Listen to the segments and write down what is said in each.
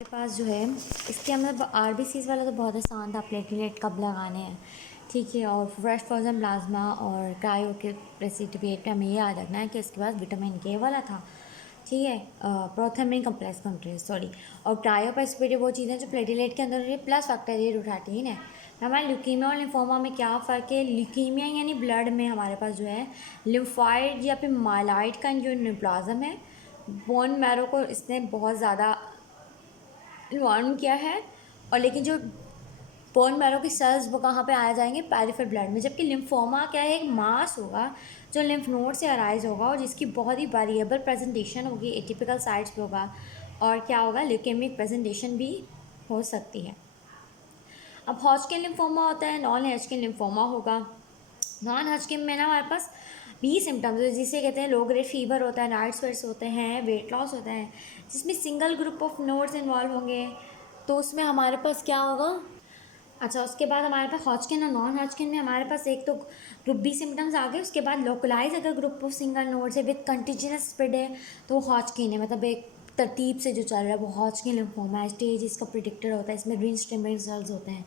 मेरे पास जो है इसके अंदर आरबीसीज वाला तो बहुत आसान था, प्लेटलेट कब लगाने हैं, ठीक है। और फ्रेश फ्रोजन प्लाज्मा और क्रायो के प्रेसिपिटेट पे हमें ये याद रखना है कि इसके पास विटामिन के वाला था, ठीक है। प्रोथेमिन कम्प्लेक्स कंट्रीज सॉरी। और क्रायो प्रेसिपिटेट वो चीज़ें जो प्लेटलेट के अंदर प्लस फैक्टर ये उठाती है। हमारे ल्यूकीमिया और लिम्फोमा में क्या फ़र्क है? ल्यूकीमिया यानी ब्लड में हमारे पास जो है लिम्फाइड या फिर माइलाइड का जो न्यूप्लाज्म है, बोन मैरो को इसने बहुत ज़्यादा इन्वॉल्व किया है। और लेकिन जो बोन मैरो की सेल्स वो कहाँ पे आ जाएंगे? पेरिफेरल ब्लड में। जबकि लिम्फोमा क्या है? एक मास होगा जो लिम्फ नोड से अराइज होगा और जिसकी बहुत ही वेरिएबल प्रेजेंटेशन होगी, एटिपिकल साइट्स पे होगा। और क्या होगा? ल्यूकेमिक प्रेजेंटेशन भी हो सकती है। अब हॉजकिन लिम्फोमा होता है, नॉन हॉजकिन लिम्फोमा होगा। नॉन हॉजकिन में ना हमारे पास 20 सिम्टम्स है, जिसे कहते हैं लो ग्रेड फीवर होता है, नाइट स्वेट्स होते हैं, वेट लॉस होता है, जिसमें single group of nodes involve होंगे। तो उसमें हमारे पास क्या होगा? अच्छा, उसके बाद हमारे पास हॉजकिन और नॉन हॉजकिन में हमारे पास एक तो ग्रुप बी सिम्टम्स आ गए। उसके बाद लोकलाइज अगर ग्रुप ऑफ सिंगल नोड्स है विद कंटिन्यूस स्प्रेड है तो वो हॉजकिन है, मतलब एक तरतीब से जो चल रहा है वो हॉजकिन लिम्फोमा है। स्टेज इसका प्रिडिक्टर होता है, इसमें ग्रीन स्ट्रिमिंग सेल्स होते हैं,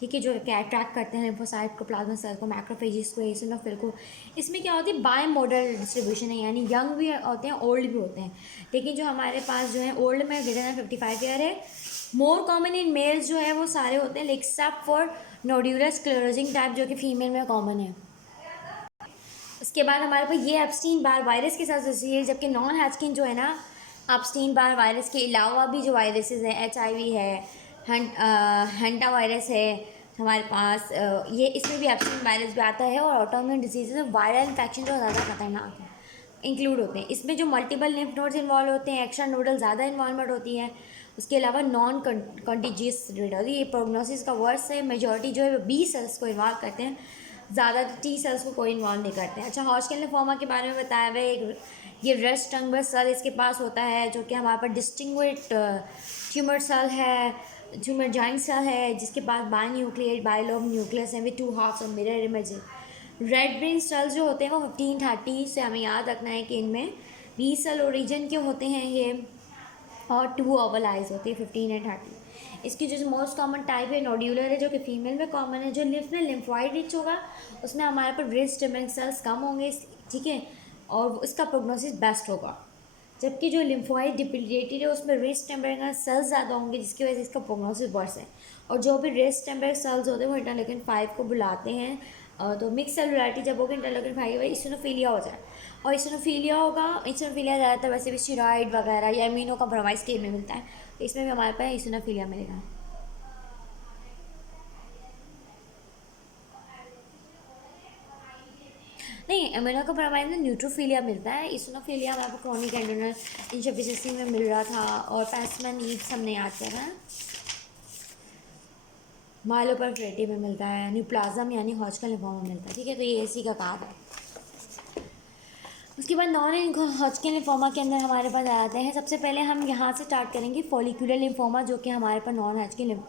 ठीक है, जो अट्रैक्ट करते हैं लिम्फोसाइट को, प्लाज्मा सेल को, मैक्रोफेजेस को, एसिनोफिल को। इसमें क्या होती है? बाय मॉडल डिस्ट्रीब्यूशन है, यानी यंग भी होते हैं, ओल्ड भी होते हैं। लेकिन जो हमारे पास जो है ओल्ड में ग्रेटर दैन 55 ईयर है। मोर कॉमन इन मेल्स जो है वो सारे होते हैं except for nodular sclerosing type जो कि फीमेल में कॉमन है। उसके बाद हमारे पास ये एप्स्टीन बार वायरस के साथ एसोसिएट, जबकि नॉन हैचकिन जो है ना, एप्स्टीन बार वायरस के अलावा भी जो वायरसेस हैं, एचआईवी है, हेंटा वायरस है हमारे पास, ये इसमें भी एप्स्टीन वायरस भी आता है। और ऑटोइम्यून डिजीजेज में वायरल इन्फेक्शन जो ज़्यादा खतरनाक है इंक्लूड होते हैं। इसमें जो मल्टीपल लिम्फ नोड्स इन्वॉल्व होते हैं, एक्स्ट्रा नोडल ज़्यादा इन्वॉल्वमेंट होती है। उसके अलावा नॉन कंटिजियस रिडल, ये प्रोग्नोसिस का वर्स है। मेजॉरिटी जो है बी सेल्स को इन्वॉल्व करते हैं, ज़्यादा टी सेल्स को कोई इन्वॉल्व नहीं करते हैं। अच्छा, हॉजकिन लिम्फोमा के बारे में बताया हुआ है। ये रेस्ट टंगबल सेल इसके पास होता है जो कि हमारे पास डिस्टिंग्विश्ड ट्यूमर सेल है, ट्यूमर जॉइंट सेल है, जिसके पास बाई न्यूक्लियड बाइलोब न्यूक्लियस है विद 2 हाफ्स और mirror image. Red brain cells जो होते हैं वो 1530 से हमें याद रखना है कि इनमें 20 सेल ओरिजिन के होते हैं ये, और 2 ओवल आइज होती है 15 एंड 30। इसकी जो मोस्ट कॉमन टाइप है नोड्यूलर है, जो कि फीमेल में कॉमन है। जो लिम्फ में लिम्फॉइड रिच होगा उसमें हमारे पास रेड स्टेमिक सेल्स कम होंगे, ठीक है, और इसका प्रोग्नोसिस बेस्ट होगा। जबकि जो लिम्फॉइड डिप्लीटेड है उसमें रेस्ट टेम्परेचर सेल्स ज़्यादा होंगे, जिसकी वजह से इसका प्रोग्नोसिस वर्स है। और जो भी रेस्ट टेम्परेचर सेल्स होते हैं वो इंटरलॉकिन 5 को बुलाते हैं। तो मिक्स सेलुलरिटी जब होगी इंटरलॉकिन 5 इसोनोफिलिया हो जाए। और इसोनोफिलिया होगा, इसोनोफिलिया ज़्यादातर वैसे भी स्टेरॉइड वगैरह या इम्यूनो कॉम्प्रोमाइज स्टेट में मिलता है, तो इसमें भी हमारे पास इसोनोफिलिया मिलेगा। नहीं, इम्यूनो कॉम्प्रोमाइज में न्यूट्रोफिलिया मिलता है। इसोनोफिलिया हमारे को क्रॉनिक एंडोनल इनसफिशिएंसी में मिल रहा था। और पैस्मैन नीड्स हमने याद किया था, माइलोपर्फ्रेटी में मिलता है, न्यूप्लाज्म यानी हॉजकिन लिम्फोमा में मिलता है, ठीक है। तो ये इसी का काम है। उसके बाद नॉन हॉजकिन लिम्फोमा के अंदर हमारे पास आ जाते हैं। सबसे पहले हम यहाँ से स्टार्ट करेंगे फॉलिकुलर लिम्फोमा, जो कि हमारे पास नॉन हॉजकिन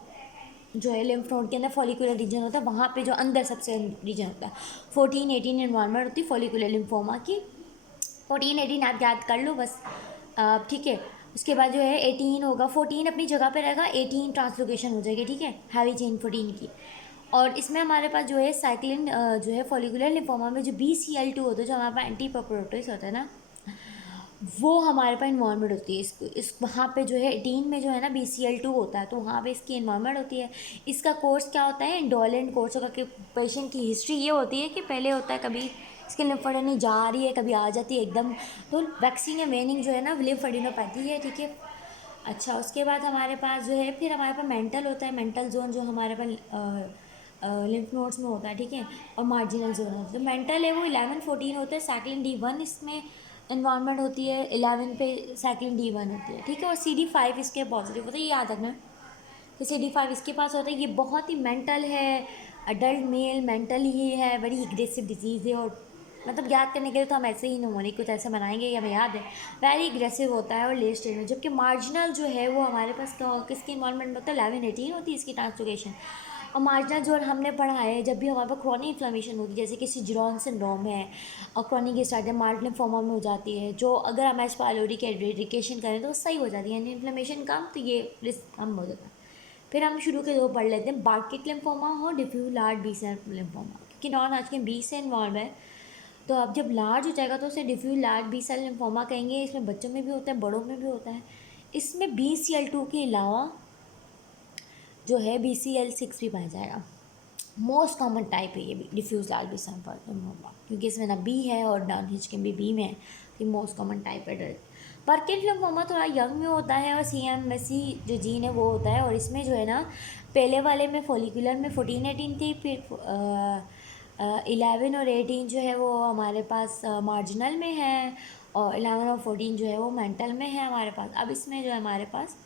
जो है लिम्फ नोड के अंदर फॉलिकुलर रीजन होता है, वहाँ पे जो अंदर सबसे रीजन होता है 14-18 इन्वॉल्वमेंट होती है फॉलिकुलर लिम्फोमा की। 14-18 आप याद कर लो बस, ठीक है। उसके बाद जो है 18 होगा, 14 अपनी जगह पे रहेगा, 18 ट्रांसलोकेशन हो जाएगी, ठीक है, हैवी चेन 14 की। और इसमें हमारे पास जो है साइक्लिन जो है फॉलिकुलर लिम्फोमा में जो BCL2 होता है, जो हमारे पास एंटी प्रोटोस होता है ना, वो हमारे पास इन्वॉल्वमेंट होती है। इस वहाँ पे जो है 18 में जो है ना BCL2 होता है, तो वहाँ पे इसकी इन्वॉल्वमेंट होती है। इसका कोर्स क्या होता है? इंडोलेंट कोर्स होगा, कि पेशेंट की हिस्ट्री ये होती है कि पहले होता है कभी इसकी लिम्फोडेनी जा रही है, कभी आ जाती है एकदम, तो वैक्सीन या वेनिंग जो है ना लिम्फोडेनोपैथी है, ठीक है। अच्छा, उसके बाद हमारे पास जो है फिर हमारे पास मेंटल होता है, मेंटल जोन जो हमारे पास लिम्फ नोड्स में होता है, ठीक है। और मार्जिनल जोन होता है। तो मेंटल है वो 11-14 होता है, साइक्लिन D1 इसमें इन्वॉल्वमेंट होती है, 11 पे साइक्लिन D1 होती है, ठीक है। और CD5 इसके पॉजिटिव होता है, ये याद रखना। तो CD5 इसके पास होता है, ये बहुत ही मेंटल है, अडल्ट मेल मेंटल ही है, बड़ी एग्रेसिव डिजीज़ है। और मतलब याद करने के लिए तो हम ऐसे ही नमूने कुछ ऐसे बनाएंगे, ये हमें याद है। वेरी एग्रेसिव होता है और लेट स्टेज में। जबकि मार्जिनल जो है वो हमारे पास किसकी इन्वॉल्वमेंट होता है? 11-18 होती है इसकी ट्रांसलोकेशन। और मार्जिनल जोन हमने पढ़ा है जब भी हमारे पास क्रॉनिक इन्फ्लेमेशन होती है, जैसे कि सिजरॉन सिंड्रोम है और क्रॉनिक स्टार्ट मार्जिनल लिम्फोमा में हो जाती है, जो अगर हम एच पायलोरी के एडिकेशन करें तो सही हो जाती है, यानी इन्फ्लेमेशन कम, तो ये रिस्क कम हो जाता है। फिर हम शुरू के दो पढ़ लेते हैं, बार्केट लिम्फोमा और diffuse large B cell lymphoma, क्योंकि नॉन हाजकिन बी से इन्वॉल्व है। तो अब जब लार्ज हो जाएगा तो उसे diffuse large B cell lymphoma कहेंगे। इसमें बच्चों में भी होता है, बड़ों में भी होता है। इसमें BCL2 के अलावा जो है BCL6 भी पाया जाएगा। मोस्ट कॉमन टाइप है ये भी diffuse large B cell lymphoma, क्योंकि इसमें ना बी है और नॉन हाजकिन भी बी में है, तो मोस्ट कॉमन टाइप है डल्ट। बर्किट लिम्फोमा थोड़ा यंग में होता है और CMSC जो जीन है वो होता है, और इसमें जो है ना पहले वाले में फोलिकुलर में 14-18 थी, फिर 11 और 18 जो है वो हमारे पास मार्जिनल में है, और 11 और 14 जो है वो मेंटल में है हमारे पास। अब इसमें जो है हमारे पास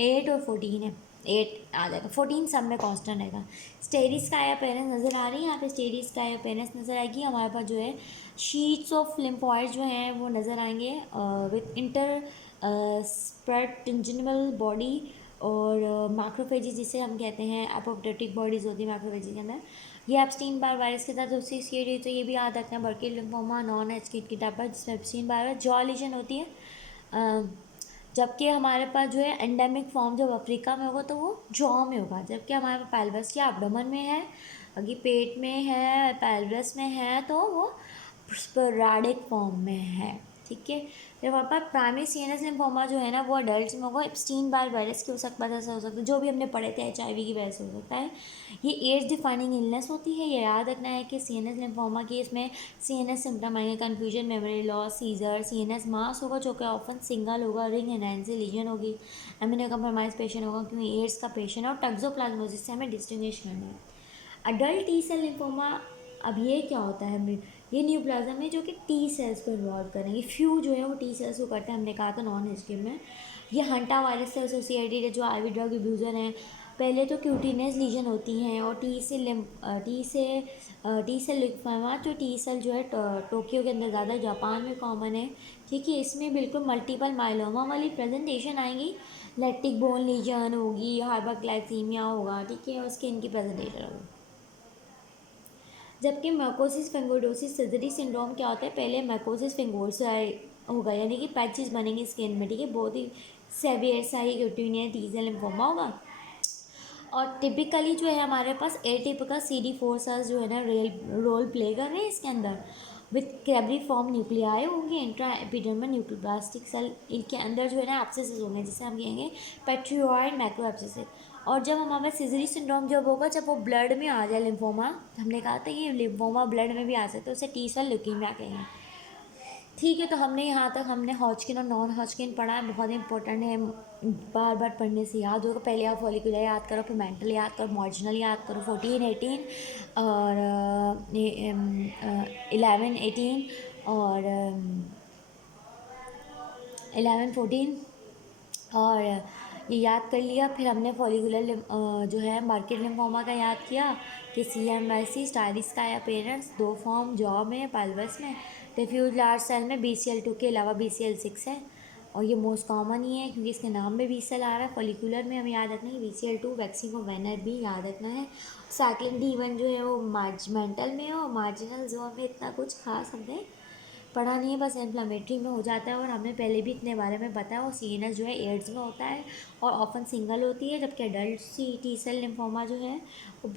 8 और 14 है, 8 आ जाएगा, 14 सब में कांस्टेंट रहेगा। स्टेरिस का अपेरेंस नज़र आ रही है यहाँ पे, स्टेरिस का अपेरेंस नज़र आएगी हमारे पास, जो है शीट्स ऑफ लिम्फॉइड जो हैं वो नज़र आएंगे विथ इंटर स्प्रेड टिंजिनल बॉडी, और मैक्रोफेजेस जिसे हम कहते हैं एपोप्टोटिक बॉडीज़ होती है मैक्रोफेजेस के अंदर। ये एप्स्टीन बार वायरस के साथ एसोसिएटेड है, तो ये भी याद रखना है। बर्किट लिम्फोमा नॉन एचकिन की टाइप है जिसमें एप्स्टीन बार जॉ लीजन होती है, जबकि हमारे पास जो है एंडेमिक फॉर्म जब अफ्रीका में होगा तो वो जॉ में होगा, जबकि हमारे पास पेल्विस या एब्डोमेन में है, अगर पेट में है, पेल्विस में है, तो वो स्पोराडिक फॉर्म में है। ठीक है, फिर हमारे पास प्राइमरी CNS लिम्फोमा जो है ना वो अडल्ट में होगा, एप्स्टीन बार वायरस की हो सकता है, हो सकता है जो भी हमने पढ़े थे HIV की वजह से हो सकता है। ये एज डिफाइनिंग इलनेस होती है, ये याद रखना है कि CNS लिम्फोमा की इसमें CNS सिम्टम आएंगे, confusion, memory loss, seizure, CNS mass होगा जो कि ऑफन सिंगल होगा, रिंग एनहांसी लीजन होगी, एमिनो कम्प्रोमाइज पेशेंट होगा क्योंकि एड्स का पेशेंट, और टक्सोप्लाज्मोसिस से हमें डिस्टिंग्विश करना है। अडल्ट टी सेल लिम्फोमा, अब ये क्या होता है, हमें ये न्यूप्लाज्म है जो कि टी सेल्स को इन्वॉल्व करेंगे, फ्यू जो है वो टी सेल्स को करते हैं, हमने कहा था नॉन हिस्किन में। ये हंटा वायरस से एसोसिएटेड है, जो IV ड्रग अब्यूज़र हैं। पहले तो क्यूटीनियस लीजन होती हैं, और टी सेल लिम्फोमा, जो टी सेल जो है टोक्यो के अंदर ज़्यादा, जापान में कॉमन है। ठीक है, इसमें बिल्कुल मल्टीपल माइलोमा वाली प्रेजेंटेशन आएंगी, लैक्टिक बोन लीजन होगी, हाइपरग्लाइसीमिया होगा, ठीक है, और स्किन की प्रेजेंटेशन होगी। जबकि मैकोसिस फिंगोडोसिस सर्जरी सिंड्रोम क्या होता है, पहले मैकोसिस फिंगोसाई होगा, यानी कि पैचेस बनेंगे स्किन में, ठीक है, बहुत ही सेवियर साई क्यूटीनियस टी सेल लिम्फोमा होगा। और टिपिकली जो है हमारे पास एटिपिकल CD4 सेल्स जो है ना रोल प्ले कर रहे हैं इसके अंदर, विथ क्रेबरी फॉर्म न्यूक्लियाई होंगे, इंट्रा एपिडर्मल न्यूक्लियोब्लास्टिक सेल, इनके अंदर जो है ना एब्सेसिस होंगे जिसे हम कहेंगे पेट्रियॉइड मैक्रो एब्सेसिस। और जब हमारे पास सीजरी सिंड्रोम जब होगा, जब वो ब्लड में आ जाए लिम्फोमा, हमने कहा था ये लिम्फोमा ब्लड में भी आ सकता है, उसे T सेल ल्यूकीमिया कहेंगे। ठीक है, तो हमने यहाँ तक हमने हॉजकिन और नॉन हॉजकिन पढ़ा है, बहुत इंपॉर्टेंट है, बार बार पढ़ने से याद होगा। पहले आप फॉलिकुलर याद करो, फिर मेंटल याद करो, मार्जिनल याद करो, 14-18 और 11-18 और 11-14, और ये याद कर लिया। फिर हमने फॉलिकुलर जो है मार्केट लिम्फोमा का याद किया कि CMYC स्टाइरिस का अपेरेंस 2 फॉर्म, जॉ में, पेल्विस में, डिफ्यूज लार्ज सेल में BCL2 के अलावा BCL6 है, और ये मोस्ट कॉमन ही है क्योंकि इसके नाम में B सेल आ रहा है। फॉलिकुलर में हमें याद रखना है BCL2, वैक्सीन को वेनर भी याद रखना है। साइक्लिन D1 जो है वो मार्जिमेंटल में है, और मार्जिनल जोन में इतना कुछ खास हमने पढ़ा नहीं है, बस इन्फ्लामेटरी में हो जाता है, और हमने पहले भी इतने बारे में बताया। और CNS जो है एड्स में होता है और ऑफन सिंगल होती है, जबकि अडल्ट T सेल लिम्फोमा जो है वो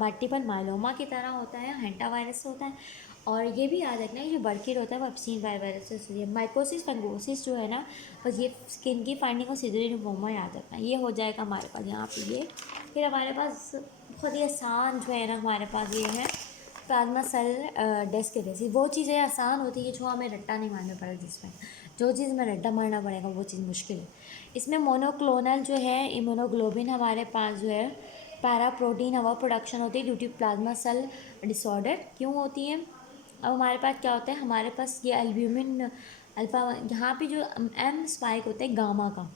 मल्टीपल माइलोमा की तरह होता है, हेंटा वायरस से होता है। और ये भी याद रखना है जो बर्किड होता है वो एप्स्टीन बार वायरस से होती है। माइकोसिस फंगोसिस जो है ना, बस ये स्किन की फाइंडिंग और सीजरी लिम्फोमा याद रखना, ये हो जाएगा हमारे पास यहाँ पे ये। फिर हमारे पास बहुत ही आसान जो है ना हमारे पास ये है प्लाज्मा सेल डेस्क रेसी। वो चीज़ें आसान होती है जो हमें रट्टा नहीं मारना पड़ेगा, जिसमें जो चीज़ में रट्टा मारना पड़ेगा वो चीज़ मुश्किल है। इसमें मोनोक्लोनल जो है इम्यूनोग्लोबिन हमारे पास जो है पैरा प्रोटीन हवा प्रोडक्शन होती है due to plasma cell disorder. क्यों होती है? अब हमारे पास क्या होता है, हमारे पास ये एल्ब्यूमिन अल्फा, यहाँ पे जो M स्पाइक होता है गामा का,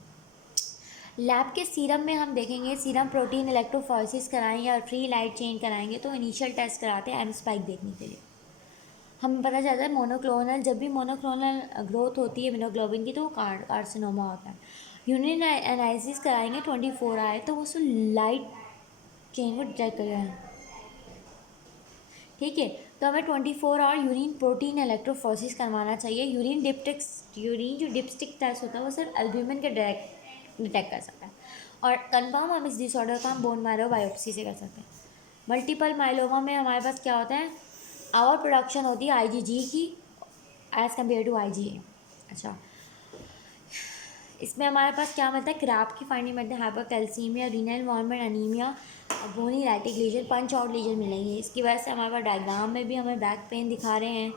लैब के सीरम में हम देखेंगे सीरम प्रोटीन इलेक्ट्रोफॉरेसिस कराएंगे और फ्री लाइट चेंज कराएंगे, तो इनिशियल टेस्ट कराते हैं M स्पाइक देखने के लिए। हमें पता चलता है मोनोक्लोनल, जब भी मोनोक्लोनल ग्रोथ होती है इम्यूनोग्लोबिन की तो वो कार्सिनोमा होता है। यूरिन एनालिसिस कराएंगे 24 आए तो वो लाइट चेन को डिटेक्ट करेगा, ठीक है। तो हमें 24 आवर यूरिन प्रोटीन इलेक्ट्रोफोरेसिस करवाना चाहिए। यूरिन जो डिपस्टिक टेस्ट होता है वो सिर्फ एल्ब्यूमिन के डिटेक्ट कर सकता है, और कंफर्म हम इस डिसऑर्डर का हम बोन मैरो बायोप्सी से कर सकते हैं। मल्टीपल माइलोमा में हमारे पास क्या होता है, आवर प्रोडक्शन होती है आईजीजी की एज़ कम्पेयर टू आईजीए। अच्छा, इसमें हमारे पास क्या मिलता है, क्रैप की फाइंडिंग मिलती है, hypercalcaemia, renal involvement, anaemia, bony lytic lesion, punch out lesion मिलेंगे। इसकी वजह से हमारे पास डायग्राम में भी हमें बैक पेन दिखा रहे हैं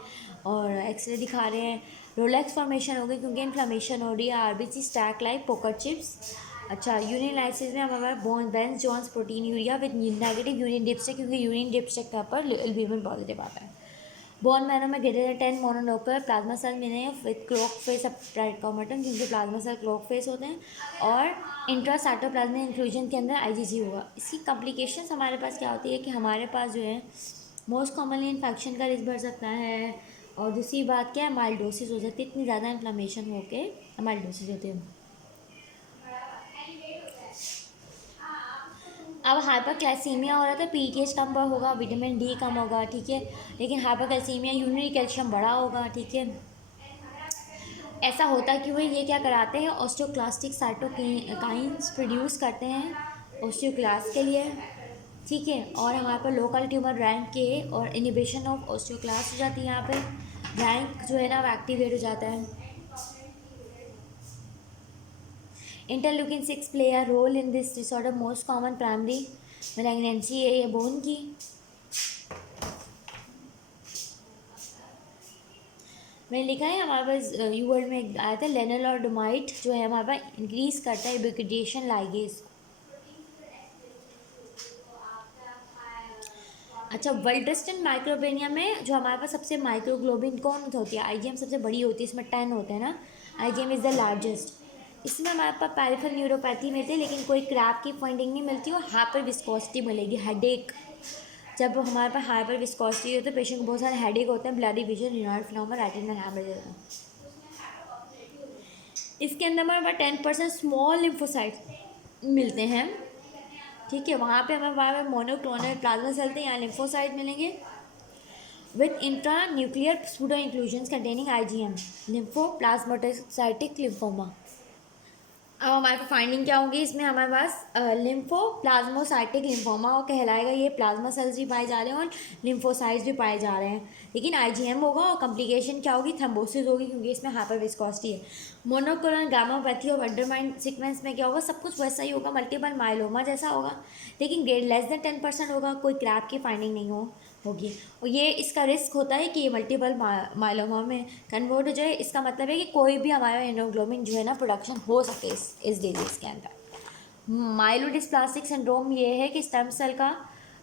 और एक्सरे दिखा रहे हैं। रोलेक्स फॉर्मेशन हो गई क्योंकि इन्फ्लेमेशन हो रही है, RBC stack like poker chips. अच्छा, यूरिन लाइसिस में हमारे पास Bence Jones proteinuria with negative urine dipstick, क्योंकि यूरिन डिप्स्टिक का पर एल्ब्यूमिन पॉजिटिव आता है। बोन मैरो में greater than 10 monoclonal plasma cell मिले हैं with clock face upright chromatin, क्योंकि प्लाज्मा सेल क्लोक फेस होते हैं, और इंट्रासाइटोप्लाज्मिक इंक्लूजन के अंदर आईजीजी होगा। इसकी कॉम्प्लिकेशंस हमारे पास क्या होती है कि हमारे पास जो है मोस्ट कॉमनली इन्फेक्शन का रिस्क बढ़ सकता है, और दूसरी बात क्या है, माइल्डोसिस हो सकती है, इतनी ज़्यादा इन्फ्लेमेशन होके माइल्डोसिस होती है। अब हाइपरक्लाइसीमिया हो रहा था, पीटीएच कम होगा, विटामिन डी कम होगा, ठीक है, लेकिन हाइपरक्लाइसीमिया यूरिनरी कैल्शियम बढ़ा होगा, ठीक है। ऐसा होता क्यों है, ये क्या कराते हैं, ऑस्टियोक्लास्टिक साइटोकाइंस प्रोड्यूस करते हैं ऑस्टियोक्लास्ट के लिए, ठीक है, और हमारे पर लोकल ट्यूमर रैंक के और इनिबिशन ऑफ ऑस्टियोक्लास्ट हो जाती है, यहाँ पे रैंक जो है ना वो एक्टिवेट हो जाता है। Interleukin 6 play a role in this disorder, most common primary malignancy है ये बोन की। मैंने लिखा है हमारे पास यूवर्ड में आया था लेनालोडोमाइड जो है हमारे पास इंक्रीज करता है यूबिक्विटेशन लाइगेज। अच्छा, वर्ल्डस्टन माइक्रोबेनिया में जो हमारे पास सबसे माइक्रोग्लोबिन कौन होती है, आईजीएम सबसे बड़ी होती है, इसमें 10 होते हैं ना, आईजीएम इज़ द लार्जेस्ट। इसमें हमारे पास पैरिफेरल न्यूरोपैथी मिलती है, लेकिन कोई क्रैप की फाइंडिंग नहीं मिलती, और हाइपर विस्कोसिटी मिलेगी, हेडेक। जब हमारे पास हाइपर विस्कोसिटी होती है तो पेशेंट को बहुत सारे हेडेक होते हैं, ब्लडी विजन, रिनाइड फ्लोमा, रेटिनल हैमरेज होता है। इसके अंदर हमारे पास 10% स्मॉल लिम्फोसाइट मिलते हैं, ठीक है, वहाँ पे हमें वहाँ पे मोनोक्लोनल प्लाज्मा सेल थे, यहाँ लिम्फोसाइट मिलेंगे with intra nuclear pseudo inclusions containing IgM, lymphoplasmacytic lymphoma. अब हमारे पास फाइंडिंग क्या होगी, इसमें हमारे पास लिम्फोप्लाज्मोसाइटिक लिम्फोमा और कहलाएगा, ये प्लाज्मा सेल्स भी पाए जा रहे हैं और लिम्फोसाइट्स भी पाए जा रहे हैं, लेकिन आईजीएम होगा, और कॉम्प्लिकेशन क्या होगी, थ्रोम्बोसिस होगी, क्योंकि इसमें हाइपर विस्कोसिटी है। मोनोक्लोनल गामापैथी और अंडरमाइन सीक्वेंस में क्या होगा, सब कुछ वैसा ही होगा, मल्टीपल माइलोमा जैसा होगा, लेकिन ग्रेड लेस देन 10% होगा, कोई क्रैप की फाइंडिंग नहीं होगी, और ये इसका रिस्क होता है कि ये मल्टीपल माइलोमा में कन्वर्ट हो जाए। इसका मतलब है कि कोई भी हमारा हीमोग्लोबिन जो है ना प्रोडक्शन हो सके इस डिजीज़ के अंदर। माइलोडिस्प्लास्टिक सिंड्रोम ये है कि स्टेम सेल का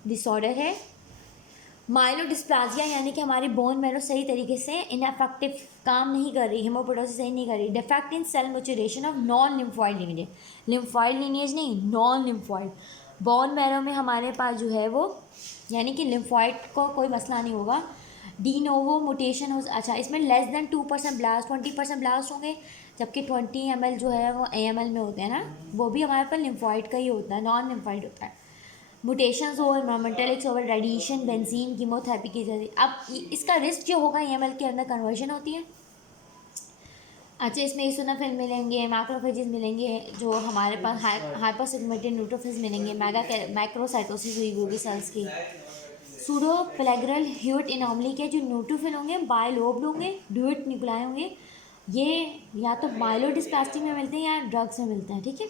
डिसऑर्डर है। माइलोडिस्प्लाजिया यानी कि हमारी बोन मैरो सही तरीके से इनएफेक्टिव काम नहीं कर रही, हेमोपोटोसिस सही नहीं कर रही, defect in cell maturation of non lymphoid lineage, lymphoid lineage नहीं, नॉन लिम्फॉइड। बोन मैरो में हमारे पास जो है वो यानी कि लिम्फॉइड को कोई मसला नहीं होगा, डी नोवो म्यूटेशन हो। अच्छा, इसमें लेस देन 2% ब्लास्ट, 20% ब्लास्ट होंगे, जबकि 20 ml जो है वो AML में होते हैं ना, वो भी हमारे पास लिम्फॉइड का ही होता है, नॉन लिम्फॉइड होता है। म्यूटेशंस हो, environmental over radiation, benzene, chemotherapy की जाती है। अब इसका रिस्क जो होगा AML के अंदर कन्वर्जन होती है। अच्छा, इसमें ईसोनोफिल मिलेंगे, मैक्रोफेजेस मिलेंगे, जो हमारे पास हाइपरसिग्मेटेड न्यूट्रोफिल्स मिलेंगे, मैक्रोसाइटोसिस हुई होगी सेल्स की। सूडो पेलेग्रल ह्यूट इनॉमली के जो न्यूट्रोफिल होंगे बायलोब्ड होंगे, ड्यूट न्यूक्लाई होंगे, ये या तो माइलोडिस्प्लास्टिक में मिलते हैं या ड्रग्स में मिलते हैं, ठीक है।